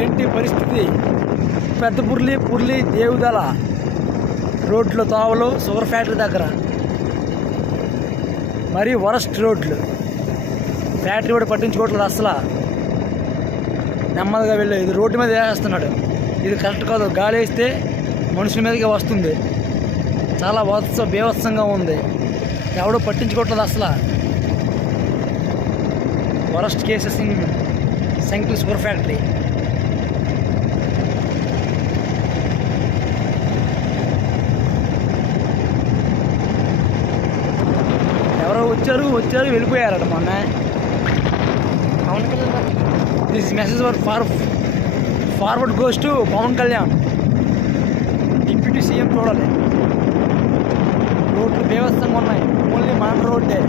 ఏంటి పరిస్థితి? పెద్ద పుర్లి దేవుదల రోడ్లు, తోవలు, షుగర్ ఫ్యాక్టరీ దగ్గర మరీ వరస్ట్ రోడ్లు. ఫ్యాక్టరీ కూడా పట్టించుకోవట్లేదు అసలు. నెమ్మదిగా వెళ్ళే ఇది రోడ్డు మీద వేస్తున్నాడు. ఇది కరెక్ట్ కాదు. గాలి వేస్తే మనుషుల మీదకి వస్తుంది. చాలా బీభత్సంగా ఉంది. ఎవడో పట్టించుకోవట్లేదు అసలు. Worst cases in Shankar sugar factory. ఎవరో వచ్చారు వెళ్ళిపోయారట మొన్న. Pawan Kalyan this message forward goes to Pawan Kalyan. Deputy CM చూడాలి. రోడ్లు బీభత్సంగా ఉన్నాయి. ఓన్లీ మన రోడ్డే.